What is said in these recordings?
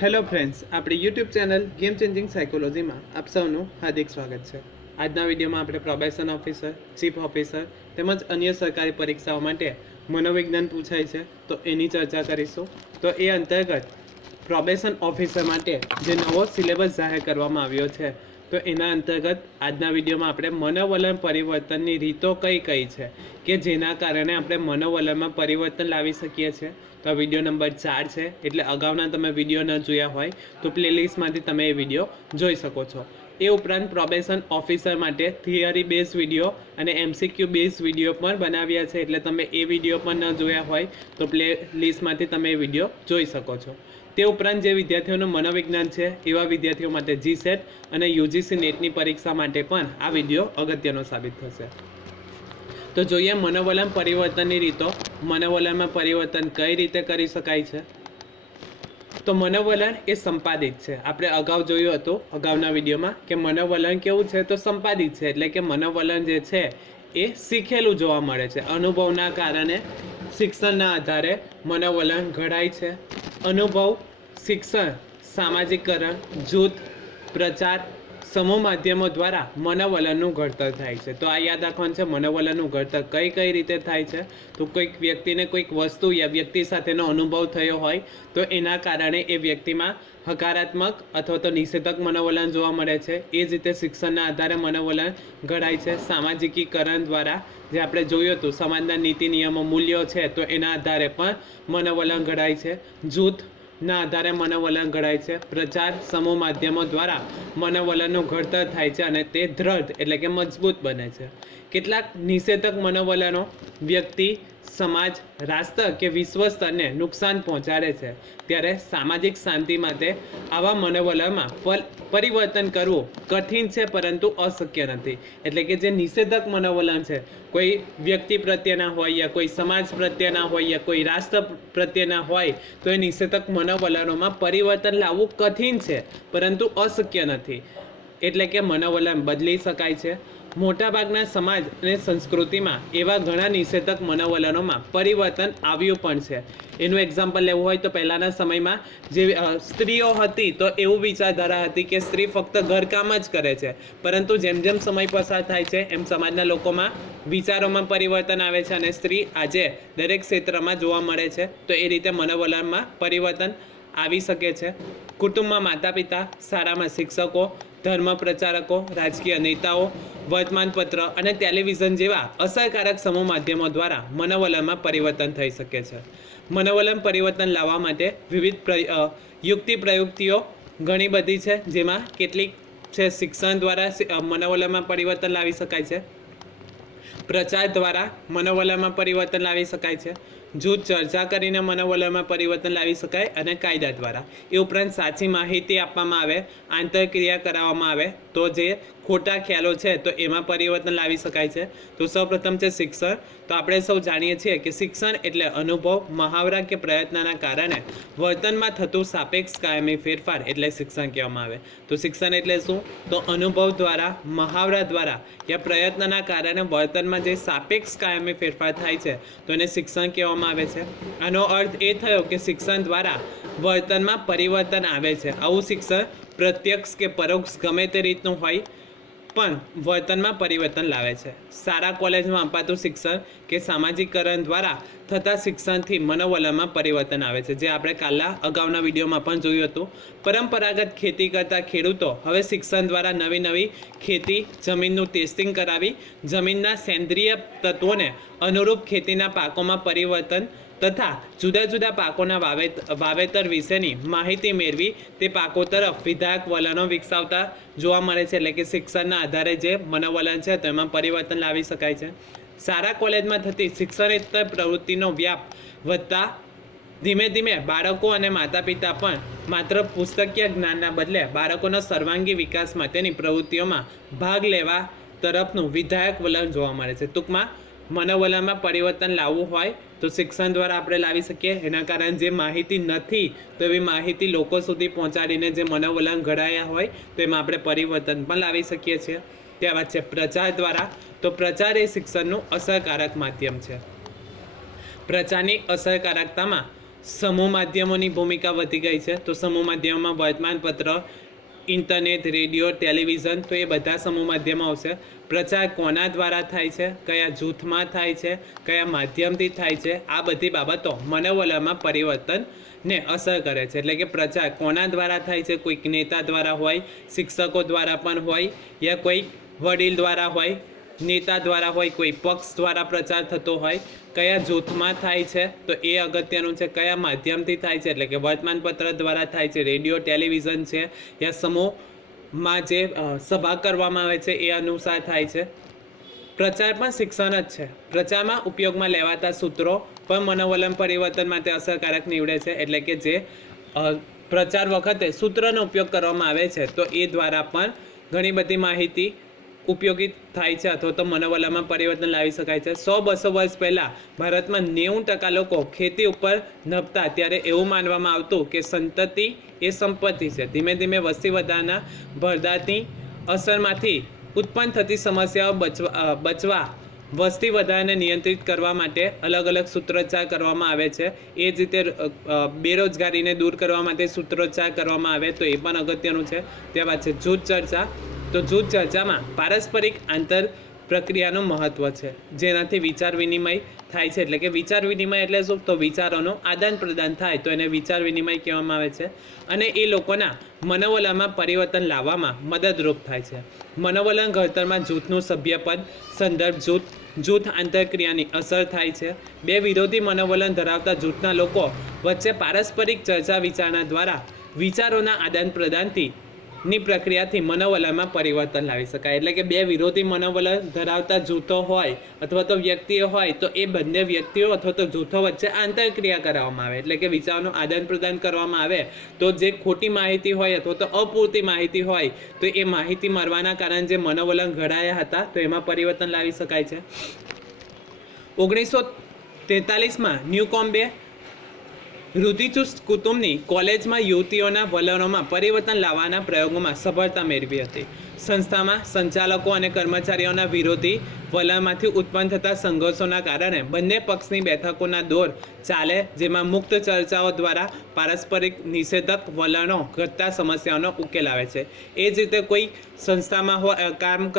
Hello friends, આપણી YouTube channel game changing સાયકોલોજીમાં આપ સૌનું હાર્દિક સ્વાગત છે. આજના વિડીયોમાં આપણે પ્રોબેશન ઓફિસર, ચીફ ઓફિસર તેમજ અન્ય સરકારી પરીક્ષાઓ માટે મનોવિજ્ઞાન પૂછાય છે તો એની ચર્ચા કરીશું. તો એ અંતર્ગત પ્રોબેશન ઓફિસર માટે જે નવો સિલેબસ જાહેર કરવામાં આવ્યો છે તો એના અંતર્ગત આજના વિડીયોમાં આપણે મનોવલણ પરિવર્તનની રીતો કઈ કઈ છે કે જેના કારણે આપણે મનોવલણમાં પરિવર્તન લાવી શકીએ છીએ. તો આ વિડીયો નંબર 4 છે, એટલે અગાઉના તમે વિડીયો ન જોયા હોય તો પ્લેલિસ્ટમાંથી તમે એ વિડીયો જોઈ શકો છો. એ ઉપરાંત પ્રોબેશન ઓફિસર માટે થિયરી બેઝ વિડીયો અને એમસીક્યુ બેઝ વિડીયો પણ બનાવ્યા છે, એટલે તમે એ વિડીયો પણ ન જોયા હોય તો પ્લે લિસ્ટમાંથી તમે એ વિડીયો જોઈ શકો છો. તે ઉપરાંત જે વિદ્યાર્થીઓનું મનોવિજ્ઞાન છે એવા વિદ્યાર્થીઓ માટે જીસેટ અને યુજીસી નેટની પરીક્ષા માટે પણ આ વિડીયો અગત્યનો સાબિત થશે. તો જોઈએ મનોવલણ પરિવર્તનની રીતો. મનોવલણમાં પરિવર્તન કઈ રીતે કરી શકાય છે? તો મનોવલણ એ સંપાદિત છે. આપણે અગાઉ જોયું હતું અગાઉના વિડીયોમાં કે મનોવલણ કેવું છે, તો સંપાદિત છે, એટલે કે મનોવલણ જે છે એ શીખેલું જોવા મળે છે. અનુભવના કારણે, શિક્ષણના આધારે મનોવલણ ઘડાય છે. અનુભવ, શિક્ષણ, સામાજિકકરણ, જૂથ, પ્રચાર, સમૂહ માધ્યમો દ્વારા મનોવલણનું ઘડતર થાય છે. તો આ યાદ રાખવાનું છે, મનોવલણનું ઘડતર કઈ રીતે થાય છે. તો કોઈક વ્યક્તિને કોઈક વસ્તુ યા વ્યક્તિ સાથેનો અનુભવ થયો હોય તો એના કારણે એ વ્યક્તિમાં હકારાત્મક અથવા તો નિષેધક મનોવલણ જોવા મળે છે. એ જ રીતે શિક્ષણના આધારે મનોવલણ ઘડાય છે. સામાજિકીકરણ દ્વારા, જે આપણે જોયું હતું સમાજના નીતિ નિયમો મૂલ્યો છે તો એના આધારે પણ મનોવલણ ઘડાય છે. જૂથના આધારે મનોવલણ ઘડાય છે. પ્રચાર, સમૂહ માધ્યમો દ્વારા મનોવલણનું ઘડતર થાય છે અને તે દ્રઢ એટલે કે મજબૂત બને છે. કેટલાક નિષેધક મનોવલણો વ્યક્તિ, સમાજ, રાષ્ટ્ર કે વિશ્વ સ્તરને નુકસાન પહોંચાડે છે. ત્યારે સામાજિક શાંતિ માટે આવા મનોવલણમાં પરિવર્તન કરવું કઠિન છે પરંતુ અશક્ય નથી. એટલે કે જે નિષેધક મનોવલણ છે, કોઈ વ્યક્તિ પ્રત્યેના હોય યા કોઈ સમાજ પ્રત્યેના હોય યા કોઈ રાષ્ટ્ર પ્રત્યેના હોય તો એ નિષેધક મનોવલણોમાં પરિવર્તન લાવવું કઠિન છે પરંતુ અશક્ય નથી. એટલે કે મનોવલણ બદલી શકાય છે. મોટાભાગના સમાજ અને સંસ્કૃતિમાં એવા ઘણા નિષેધક મનોવલણોમાં પરિવર્તન આવ્યું પણ છે. એનું એક્ઝામ્પલ લેવું હોય તો પહેલાંના સમયમાં જે સ્ત્રીઓ હતી તો એવું વિચારધારા હતી કે સ્ત્રી ફક્ત ઘરકામ જ કરે છે, પરંતુ જેમ જેમ સમય પસાર થાય છે એમ સમાજના લોકોમાં વિચારોમાં પરિવર્તન આવે છે અને સ્ત્રી આજે દરેક ક્ષેત્રમાં જોવા મળે છે. તો એ રીતે મનોવલણમાં પરિવર્તન આવી શકે છે. કુટુંબમાં માતા પિતા, શાળામાં શિક્ષકો, ધર્મ પ્રચારકો, રાજકીય નેતાઓ, વર્તમાનપત્ર અને ટેલિવિઝન જેવા અસરકારક સમૂહ માધ્યમો દ્વારા મનોવલણમાં પરિવર્તન થઈ શકે છે. મનોવલણ પરિવર્તન લાવવા માટે વિવિધ યુક્તિ પ્રયુક્તિઓ ઘણી બધી છે, જેમાં કેટલીક છે શિક્ષણ દ્વારા મનોવલણમાં પરિવર્તન લાવી શકાય છે. પ્રચાર દ્વારા મનોવલણમાં પરિવર્તન લાવી શકાય છે. જૂથ ચર્ચા કરીને મનોવલણમાં પરિવર્તન લાવી શકાય અને કાયદા દ્વારા. એ ઉપરાંત સાચી માહિતી આપવામાં આવે, આંતરક્રિયા કરાવવામાં આવે તો જે ખોટા ખ્યાલો છે તો એમાં પરિવર્તન લાવી શકાય છે. તો સૌપ્રથમ છે શિક્ષણ. તો આપણે સૌ જાણીએ છીએ કે શિક્ષણ એટલે અનુભવ, મહાવરા કે પ્રયત્નના કારણે વર્તનમાં થતું સાપેક્ષ કાયમી ફેરફાર એટલે શિક્ષણ કહેવામાં આવે. તો શિક્ષણ એટલે શું? તો અનુભવ દ્વારા, મહાવરા દ્વારા યા પ્રયત્નના કારણે વર્તનમાં જે સાપેક્ષ કાયમી ફેરફાર થાય છે તો એને શિક્ષણ કહેવામાં આવે છે. આનો અર્થ એ થયો કે શિક્ષણ દ્વારા વર્તનમાં પરિવર્તન આવે છે. આવું શિક્ષણ પ્રત્યક્ષ કે પરોક્ષ ગમે તે રીતનું હોય પણ વર્તનમાં પરિવર્તન લાવે છે. શાળા કોલેજમાં અપાતું શિક્ષણ કે સામાજિકકરણ દ્વારા થતા શિક્ષણથી મનોવલણમાં પરિવર્તન આવે છે, જે આપણે કાલના અગાઉના વિડીયોમાં પણ જોયું હતું. પરંપરાગત ખેતી કરતા ખેડૂતો હવે શિક્ષણ દ્વારા નવી ખેતી જમીનનું ટેસ્ટિંગ કરાવી જમીનના સેન્દ્રિય તત્વોને અનુરૂપ ખેતીના પાકોમાં પરિવર્તન તથા જુદા જુદા પાકોના વાવેતર વિશેની માહિતી મેળવી તે પાકો તરફ વિધાયક વલણો વિકસાવતા જોવા મળે છે. એટલે કે શિક્ષણના આધારે જે મનોવલણ છે તો એમાં પરિવર્તન લાવી શકાય છે. શાળા કોલેજમાં થતી શિક્ષણેતર પ્રવૃત્તિનો વ્યાપ વધતા ધીમે ધીમે બાળકો અને માતા પિતા પણ માત્ર પુસ્તકીય જ્ઞાનના બદલે બાળકોના સર્વાંગી વિકાસ માટેની પ્રવૃત્તિઓમાં ભાગ લેવા તરફનું વિધાયક વલણ જોવા મળે છે. ટૂંકમાં મનોવલણમાં પરિવર્તન લાવવું હોય તો શિક્ષણ દ્વારા આપણે લાવી શકીએ. એના કારણે જે માહિતી નથી તો એવી માહિતી લોકો સુધી પહોંચાડીને જે મનોવલણ ઘડાયા હોય તો એમાં આપણે પરિવર્તન પણ લાવી શકીએ છીએ. ત્યારબાદ છે પ્રચાર દ્વારા. તો પ્રચાર એ શિક્ષણનું અસરકારક માધ્યમ છે. પ્રચારની અસરકારકતામાં સમૂહ માધ્યમોની ભૂમિકા વધી ગઈ છે. તો સમૂહ માધ્યમમાં વર્તમાનપત્ર, ઇન્ટરનેટ, રેડિયો, ટેલિવિઝન, તો એ બધા સમૂહ માધ્યમો આવશે. પ્રચાર કોના દ્વારા થાય છે, કયા જૂથમાં થાય છે, કયા માધ્યમથી થાય છે, આ બધી બાબતો મનોવલણમાં પરિવર્તનને અસર કરે છે. એટલે કે પ્રચાર કોના દ્વારા થાય છે, કોઈક નેતા દ્વારા હોય, શિક્ષકો દ્વારા પણ હોય, યા કોઈ વડીલ દ્વારા હોય, નેતા દ્વારા હોય, કોઈ પક્ષ દ્વારા પ્રચાર થતો હોય, કયા જૂથમાં થાય છે, તો એ અગત્યનું છે. કયા માધ્યમથી થાય છે, એટલે કે વર્તમાનપત્ર દ્વારા થાય છે, રેડિયો, ટેલિવિઝન છે, યા સમૂહમાં જે સભા કરવામાં આવે છે એ અનુસાર થાય છે. પ્રચાર પણ શિક્ષણ જ છે. પ્રચારમાં ઉપયોગમાં લેવાતા સૂત્રો પણ મનોવલણ પરિવર્તન માટે અસરકારક નીવડે છે. એટલે કે જે પ્રચાર વખતે સૂત્રનો ઉપયોગ કરવામાં આવે છે તો એ દ્વારા પણ ઘણી બધી માહિતી ઉપયોગી થાય છે અથવા તો મનોવલણમાં પરિવર્તન લાવી શકાય છે. 100-200 વર્ષ પહેલાં ભારતમાં 90% લોકો ખેતી ઉપર નભતા ત્યારે એવું માનવામાં આવતું કે સંતતિ એ સંપત્તિ છે. ધીમે ધીમે વસ્તી વધારાના ભરદાની અસરમાંથી ઉત્પન્ન થતી સમસ્યાઓ બચવા વસ્તી વધારાને નિયંત્રિત કરવા માટે અલગ અલગ સૂત્રોચ્ચાર કરવામાં આવે છે. એ જ રીતે બેરોજગારીને દૂર કરવા માટે સૂત્રોચ્ચાર કરવામાં આવે તો એ પણ અગત્યનું છે. ત્યારબાદ છે જૂથ ચર્ચા. તો જૂથ ચર્ચામાં પારસ્પરિક આંતર પ્રક્રિયાનું મહત્ત્વ છે, જેનાથી વિચાર વિનિમય થાય છે. એટલે કે વિચાર વિનિમય એટલે શું? તો વિચારોનું આદાન પ્રદાન થાય તો એને વિચાર વિનિમય કહેવામાં આવે છે. અને એ લોકોના મનોવલણમાં પરિવર્તન લાવવામાં મદદરૂપ થાય છે. મનોવલણ ઘડતરમાં જૂથનું સભ્યપદ, સંદર્ભ જૂથ, જૂથ આંતરક્રિયાની અસર થાય છે. બે વિરોધી મનોવલણ ધરાવતા જૂથના લોકો વચ્ચે પારસ્પરિક ચર્ચા વિચારણા દ્વારા વિચારોના આદાન પ્રદાનથી ની પ્રક્રિયાથી મનોવલણમાં પરિવર્તન લાવી શકાય. એટલે કે બે વિરોધી મનોવલણ ધરાવતા જૂથો હોય અથવા તો વ્યક્તિઓ હોય તો એ બંને વ્યક્તિઓ અથવા તો જૂથો વચ્ચે આંતરક્રિયા કરાવવામાં આવે. એટલે કે વિચારોનું આદાન પ્રદાન કરવામાં આવે તો જે ખોટી માહિતી હોય અથવા તો અપૂરતી માહિતી હોય તો એ માહિતી મળવાના કારણે જે મનોવલણ ઘડાયા હતા તો એમાં પરિવર્તન લાવી શકાય છે. 1943માં ન્યૂકોમ્બે રૂઢિચુસ્ત કુટુંબની કોલેજમાં યુવતીઓના વલણોમાં પરિવર્તન લાવવાના પ્રયોગોમાં સફળતા મેળવી હતી. સંસ્થામાં સંચાલકો અને કર્મચારીઓના વિરોધી વલણમાંથી ઉત્પન્ન થતા સંઘર્ષોના કારણે બંને પક્ષની બેઠકોના દોર ચાલે, જેમાં મુક્ત ચર્ચાઓ દ્વારા પારસ્પરિક નિષેધક વલણો ઘટતા સમસ્યાઓનો ઉકેલ આવે છે. એ જ રીતે કોઈ સંસ્થામાં કામ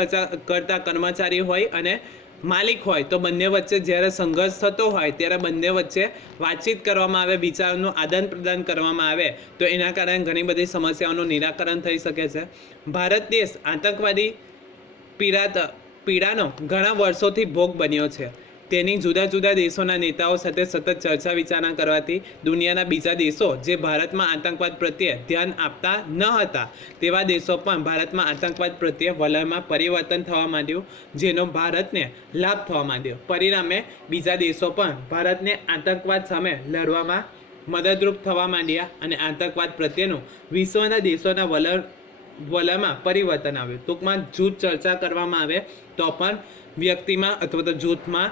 કરતા કર્મચારી હોય અને માલિક હોય તો બંને વચ્ચે જ્યારે સંઘર્ષ થતો હોય ત્યારે બંને વચ્ચે વાતચીત કરવામાં આવે, વિચારોનું આદાન પ્રદાન કરવામાં આવે તો એના કારણે ઘણી બધી સમસ્યાઓનું નિરાકરણ થઈ શકે છે. ભારત દેશ આતંકવાદી પીડાનો ઘણા વર્ષોથી ભોગ બન્યો છે. તેની જુદા જુદા દેશોના નેતાઓ સાથે સતત ચર્ચા વિચારણા કરવાથી દુનિયાના બીજા દેશો જે ભારતમાં આતંકવાદ પ્રત્યે ધ્યાન આપતા ન હતા તેવા દેશો પણ ભારતમાં આતંકવાદ પ્રત્યે વલણમાં પરિવર્તન થવા માંડ્યું, જેનો ભારતને લાભ થવા માંડ્યો. પરિણામે બીજા દેશો પણ ભારતને આતંકવાદ સામે લડવામાં મદદરૂપ થવા માંડ્યા અને આતંકવાદ પ્રત્યેનું વિશ્વના દેશોના વલણમાં પરિવર્તન આવ્યું. ટૂંકમાં જૂથ ચર્ચા કરવામાં આવે તો પણ વ્યક્તિમાં અથવા તો જૂથમાં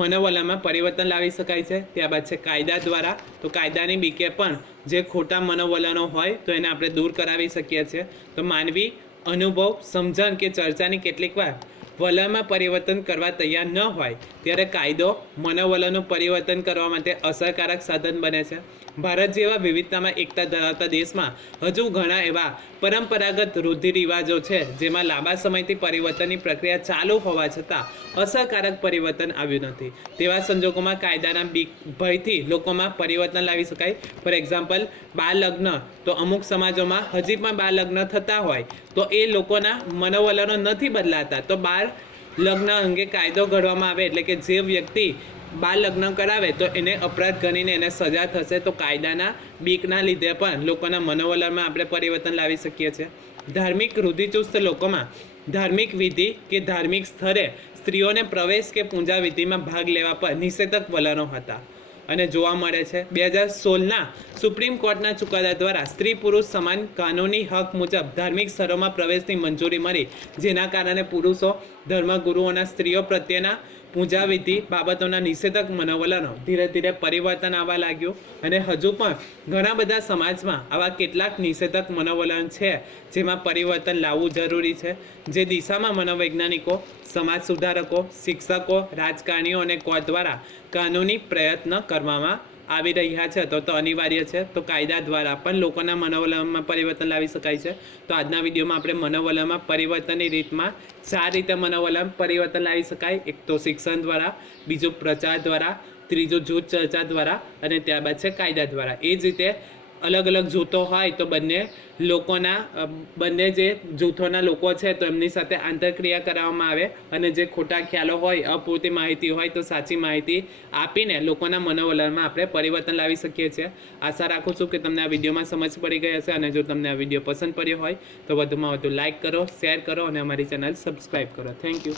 મનોવલણમાં પરિવર્તન લાવી શકાય છે. ત્યારબાદ છે કાયદા દ્વારા. તો કાયદાની બીકે પણ જે ખોટા મનોવલણો હોય તો એને આપણે દૂર કરાવી શકીએ છીએ. તો માનવી અનુભવ, સમજણ કે ચર્ચાની કેટલીક વાર વલણમાં પરિવર્તન કરવા તૈયાર ન હોય ત્યારે કાયદો મનોવલણનું પરિવર્તન કરવા માટે અસરકારક સાધન બને છે. ભારત જેવા વિવિધતામાં એકતા ધરાવતા દેશમાં હજુ ઘણા એવા પરંપરાગત રૂઢિ રિવાજો છે જેમાં લાંબા સમયથી પરિવર્તનની પ્રક્રિયા ચાલુ હોવા છતાં અસરકારક પરિવર્તન આવ્યું નથી. તેવા સંજોગોમાં કાયદાના ભયથી લોકોમાં પરિવર્તન લાવી શકાય. ફોર એક્ઝામ્પલ, બાળ લગ્ન. તો અમુક સમાજોમાં હજી પણ બાળ લગ્ન થતા હોય તો એ લોકોના મનોવલણો નથી બદલાતા તો બાળ લગ્ન અંગે કાયદો ઘડવામાં આવે. એટલે કે જે વ્યક્તિ બાળ લગ્ન કરાવે તો એને અપરાધ ગણીને એને સજા થશે. તો કાયદાના બીકના લીધે પણ લોકોના મનોવલણમાં આપણે પરિવર્તન લાવી શકીએ છીએ. ધાર્મિક રૂઢિચુસ્ત લોકોમાં ધાર્મિક વિધિ કે ધાર્મિક સ્થળે સ્ત્રીઓને પ્રવેશ કે પૂજા વિધિમાં ભાગ લેવા પર નિષેધક વલણો હતા અને જોવા મળે છે. 2016ના સુપ્રીમ કોર્ટના ચુકાદા દ્વારા સ્ત્રી પુરુષ સમાન કાનૂની હક મુજબ ધાર્મિક સ્થળોમાં પ્રવેશની મંજૂરી મળી, જેના કારણે પુરુષો, ધર્મગુરુઓના સ્ત્રીઓ પ્રત્યેના પૂજા વિધિ બાબતોના નિષેધક મનોવલણો ધીરે ધીરે પરિવર્તન આવવા લાગ્યું. અને હજુ પણ ઘણા બધા સમાજમાં આવા કેટલાક નિષેધક મનોવલણ છે જેમાં પરિવર્તન લાવવું જરૂરી છે. જે દિશામાં મનોવૈજ્ઞાનિકો, સમાજ સુધારકો, શિક્ષકો, રાજકારણીઓ અને કોર્ટ દ્વારા કાનૂની પ્રયત્ન કરવામાં આવી રહ્યા છે તો અનિવાર્ય છે. તો કાયદા દ્વારા પણ લોકોના મનોવલણમાં પરિવર્તન લાવી શકાય છે. તો આજના વિડીયોમાં આપણે મનોવલણમાં પરિવર્તનની રીતમાં 4 રીતે મનોવલણ પરિવર્તન લાવી શકાય. એક તો શિક્ષણ દ્વારા, બીજું પ્રચાર દ્વારા, ત્રીજું જૂથ ચર્ચા દ્વારા અને ત્યારબાદ છે કાયદા દ્વારા. એ જ રીતે અલગ અલગ જૂથો હોય તો બંને જે જૂથોના લોકો છે તો એમની સાથે આંતરક્રિયા કરાવવામાં આવે અને જે ખોટા ખ્યાલો હોય, અપૂરતી માહિતી હોય તો સાચી માહિતી આપીને લોકોના મનોવલણમાં આપણે પરિવર્તન લાવી શકીએ છીએ. આશા રાખું છું કે તમને આ વિડીયોમાં સમજ પડી ગઈ હશે અને જો તમને આ વિડીયો પસંદ પડ્યો હોય તો વધુમાં વધુ લાઇક કરો, શેર કરો અને અમારી ચેનલ સબસ્ક્રાઈબ કરો. Thank you.